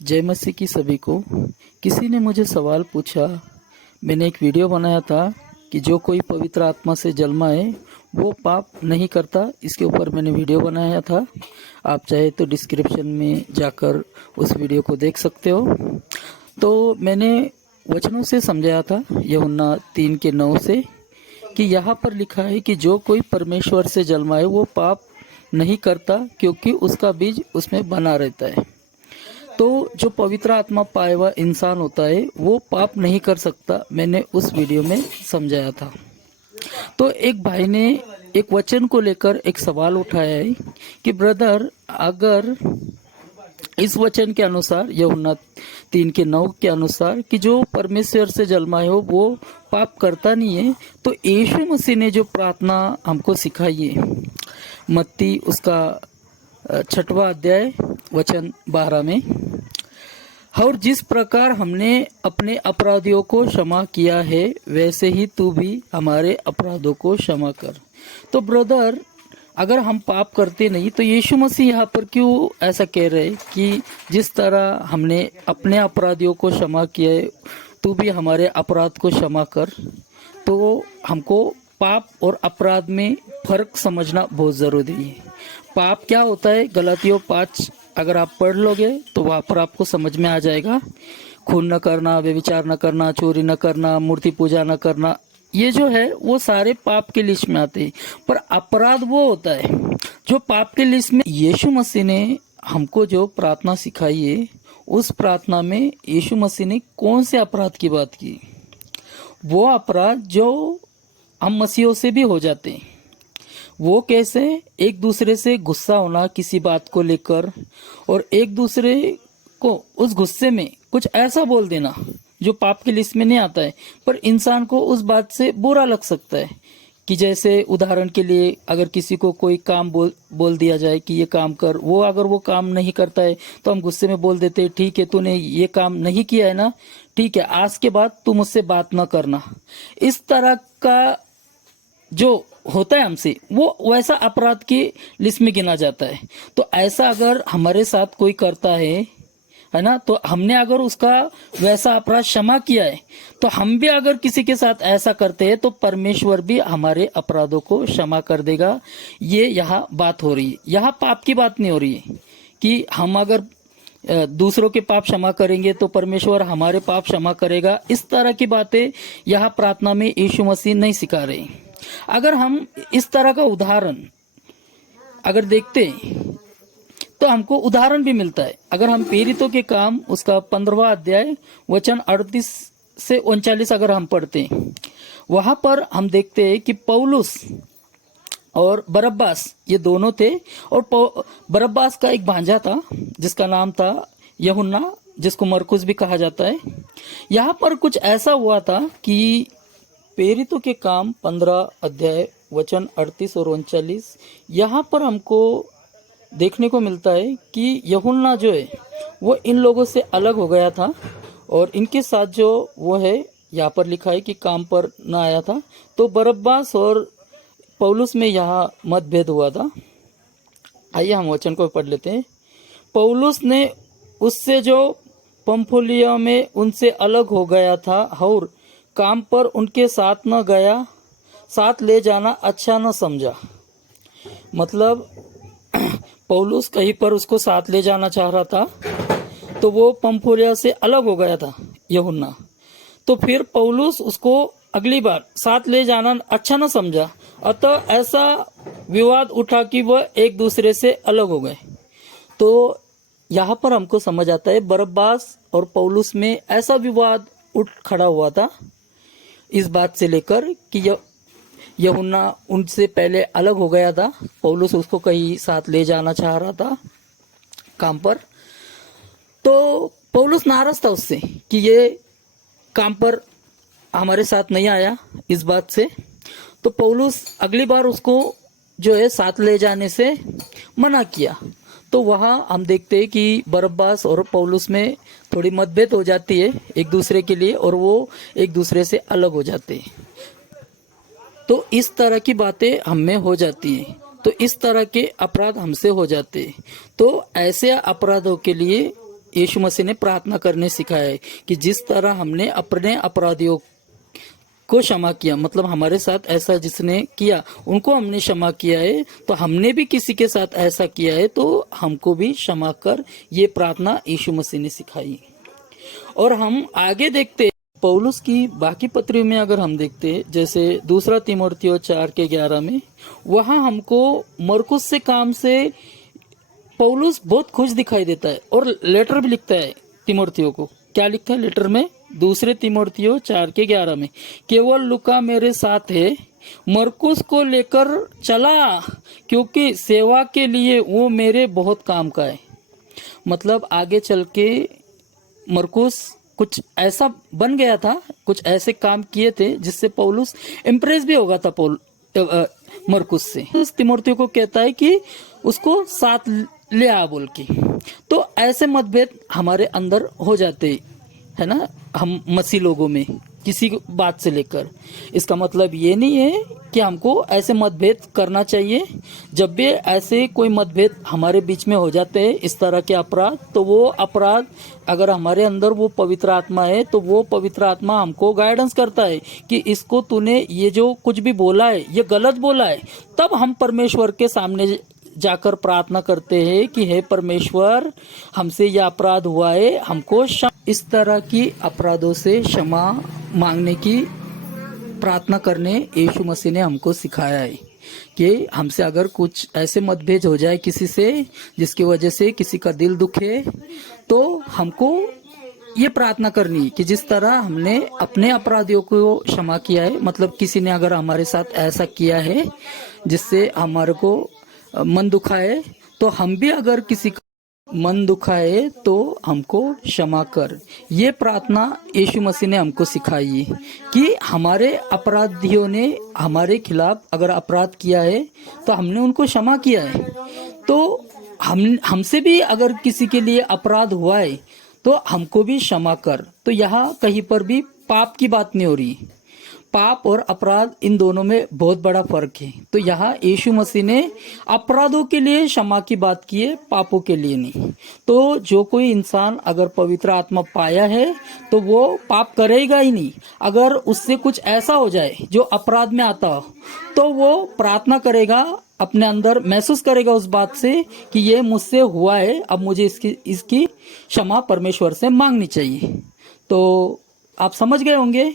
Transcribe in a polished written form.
जय मसीह की सभी को। किसी ने मुझे सवाल पूछा, मैंने एक वीडियो बनाया था कि जो कोई पवित्र आत्मा से जन्मा है वो पाप नहीं करता। इसके ऊपर मैंने वीडियो बनाया था, आप चाहे तो डिस्क्रिप्शन में जाकर उस वीडियो को देख सकते हो। तो मैंने वचनों से समझाया था, यूहन्ना 3:9 से, कि यहाँ पर लिखा है कि जो कोई परमेश्वर से जन्मा है वो पाप नहीं करता, क्योंकि उसका बीज उसमें बना रहता है। तो जो पवित्र आत्मा पाया हुआ इंसान होता है वो पाप नहीं कर सकता, मैंने उस वीडियो में समझाया था। तो एक भाई ने एक वचन को लेकर एक सवाल उठाया है कि ब्रदर, अगर इस वचन के अनुसार, यूहन्ना 3:9 के अनुसार, कि जो परमेश्वर से जन्मा है वो पाप करता नहीं है, तो यीशु मसीह ने जो प्रार्थना हमको सिखाई है, मत्ती उसका 6वां अध्याय वचन 12 में, और जिस प्रकार हमने अपने अपराधियों को क्षमा किया है वैसे ही तू भी हमारे अपराधों को क्षमा कर। तो ब्रदर, अगर हम पाप करते नहीं तो यीशु मसीह यहाँ पर क्यों ऐसा कह रहे कि जिस तरह हमने अपने अपराधियों को क्षमा किया है तू भी हमारे अपराध को क्षमा कर। तो हमको पाप और अपराध में फर्क समझना बहुत जरूरी है। पाप क्या होता है, गलातियों 5 अगर आप पढ़ लोगे तो वहाँ पर आपको समझ में आ जाएगा। खून न करना, व्यभिचार न करना, चोरी न करना, मूर्ति पूजा न करना, ये जो है वो सारे पाप के लिस्ट में आते हैं। पर अपराध वो होता है जो पाप के लिस्ट में। यीशु मसीह ने हमको जो प्रार्थना सिखाई है, उस प्रार्थना में यीशु मसीह ने कौन से अपराध की बात की? वो अपराध जो हम मसीहों से भी हो जाते हैं। वो कैसे? एक दूसरे से गुस्सा होना किसी बात को लेकर, और एक दूसरे को उस गुस्से में कुछ ऐसा बोल देना जो पाप की लिस्ट में नहीं आता है, पर इंसान को उस बात से बुरा लग सकता है। कि जैसे उदाहरण के लिए, अगर किसी को कोई काम बोल दिया जाए कि ये काम कर, वो अगर वो काम नहीं करता है तो हम गुस्से में बोल देते हैं, ठीक है तूने ये काम नहीं किया है ना, ठीक है आज के बाद तू मुझसे बात ना करना। इस तरह का जो होता है हमसे, वो वैसा अपराध की लिस्ट में गिना जाता है। तो ऐसा अगर हमारे साथ कोई करता है ना, तो हमने अगर उसका वैसा अपराध क्षमा किया है, तो हम भी अगर किसी के साथ ऐसा करते हैं तो परमेश्वर भी हमारे अपराधों को क्षमा कर देगा। ये यहाँ बात हो रही है, यहाँ पाप की बात नहीं हो रही है कि हम अगर दूसरों के पाप क्षमा करेंगे तो परमेश्वर हमारे पाप क्षमा करेगा। इस तरह की बातें यहाँ प्रार्थना में यीशु मसीह नहीं सिखा रहे। अगर हम इस तरह का उदाहरण अगर देखते तो हमको उदाहरण भी मिलता है। अगर हम प्रेरितों के काम उसका 15वां अध्याय वचन 38 से 39 अगर हम पढ़ते हैं, वहां पर हम देखते हैं कि पौलुस और बरब्बास ये दोनों थे, और बरब्बास का एक भांजा था जिसका नाम था यूहन्ना, जिसको मरकुस भी कहा जाता है। यहाँ पर कुछ ऐसा हुआ था कि प्रेरितों के काम 15 अध्याय वचन 38 और 39, यहाँ पर हमको देखने को मिलता है कि यूहन्ना जो है वो इन लोगों से अलग हो गया था, और इनके साथ जो वो है, यहाँ पर लिखा है कि काम पर ना आया था। तो बरब्बास और पौलुस में यहाँ मतभेद हुआ था। आइए हम वचन को पढ़ लेते हैं। पौलुस ने उससे जो पंफुलिया में उनसे अलग हो गया था और काम पर उनके साथ न गया, साथ ले जाना अच्छा न समझा। मतलब पौलुस कहीं पर उसको साथ ले जाना चाह रहा था, तो वो पंफुलिया से अलग हो गया था यूहन्ना। तो फिर पौलुस उसको अगली बार साथ ले जाना अच्छा न समझा, अतः ऐसा विवाद उठा कि वह एक दूसरे से अलग हो गए। तो यहाँ पर हमको समझ आता है बरब्बास और पौलुस में ऐसा विवाद उठ खड़ा हुआ था इस बात से लेकर कि यूहन्ना उनसे पहले अलग हो गया था, पौलुस उसको कहीं साथ ले जाना चाह रहा था काम पर। तो पौलुस नाराज था उससे कि ये काम पर हमारे साथ नहीं आया, इस बात से। तो पौलुस अगली बार उसको जो है साथ ले जाने से मना किया। तो वहाँ हम देखते हैं कि बरब्बास और पौलुस में थोड़ी मतभेद हो जाती है एक दूसरे के लिए, और वो एक दूसरे से अलग हो जाते हैं। तो इस तरह की बातें हम में हो जाती हैं, तो इस तरह के अपराध हमसे हो जाते हैं। तो ऐसे अपराधों के लिए यीशु मसीह ने प्रार्थना करने सिखाया है कि जिस तरह हमने अपने अपराधियों को क्षमा किया, मतलब हमारे साथ ऐसा जिसने किया उनको हमने क्षमा किया है, तो हमने भी किसी के साथ ऐसा किया है तो हमको भी क्षमा कर, ये प्रार्थना यीशु मसीह ने सिखाई। और हम आगे देखते हैं पौलुस की बाकी पत्रियों में, अगर हम देखते हैं जैसे दूसरा तीमुथियुस 4:11 में, वहां हमको मरकुस से काम से पौलुस बहुत खुश दिखाई देता है और लेटर भी लिखता है तीमुथियुस को। क्या लिखता है लेटर में? दूसरे तीमुथियुस 4:11 में, केवल लूका मेरे साथ है, मरकुस को लेकर चला क्योंकि सेवा के लिए वो मेरे बहुत काम का है। मतलब आगे चल के मरकुस कुछ ऐसा बन गया था, कुछ ऐसे काम किए थे जिससे पौलुस इम्प्रेस भी होगा था मरकुस से। उस तीमुथियुस को कहता है कि उसको साथ ले आ बोल के। तो ऐसे मतभेद हमारे अंदर हो जाते है ना, हम मसीह लोगों में किसी बात से लेकर। इसका मतलब ये नहीं है कि हमको ऐसे मतभेद करना चाहिए। जब भी ऐसे कोई मतभेद हमारे बीच में हो जाते हैं, इस तरह के अपराध, तो वो अपराध अगर हमारे अंदर वो पवित्र आत्मा है तो वो पवित्र आत्मा हमको गाइडेंस करता है कि इसको तूने ये जो कुछ भी बोला है ये गलत बोला है। तब हम परमेश्वर के सामने जाकर प्रार्थना करते हैं कि हे परमेश्वर, हमसे यह अपराध हुआ है, हमको इस तरह की अपराधों से क्षमा मांगने की प्रार्थना करने यीशु मसीह ने हमको सिखाया है कि हमसे अगर कुछ ऐसे मतभेद हो जाए किसी से जिसकी वजह से किसी का दिल दुखे, तो हमको ये प्रार्थना करनी है कि जिस तरह हमने अपने अपराधियों को क्षमा किया है, मतलब किसी ने अगर हमारे साथ ऐसा किया है जिससे हमारे को मन दुखा है, तो हम भी अगर किसी का मन दुखा है तो हमको क्षमा कर। ये प्रार्थना यीशु मसीह ने हमको सिखाई है कि हमारे अपराधियों ने हमारे खिलाफ अगर अपराध किया है तो हमने उनको क्षमा किया है, तो हमसे भी अगर किसी के लिए अपराध हुआ है तो हमको भी क्षमा कर। तो यहाँ कहीं पर भी पाप की बात नहीं हो रही। पाप और अपराध, इन दोनों में बहुत बड़ा फर्क है। तो यहाँ यीशु मसीह ने अपराधों के लिए क्षमा की बात की है, पापों के लिए नहीं। तो जो कोई इंसान अगर पवित्र आत्मा पाया है तो वो पाप करेगा ही नहीं। अगर उससे कुछ ऐसा हो जाए जो अपराध में आता हो तो वो प्रार्थना करेगा, अपने अंदर महसूस करेगा उस बात से कि ये मुझसे हुआ है, अब मुझे इसकी क्षमा परमेश्वर से मांगनी चाहिए। तो आप समझ गए होंगे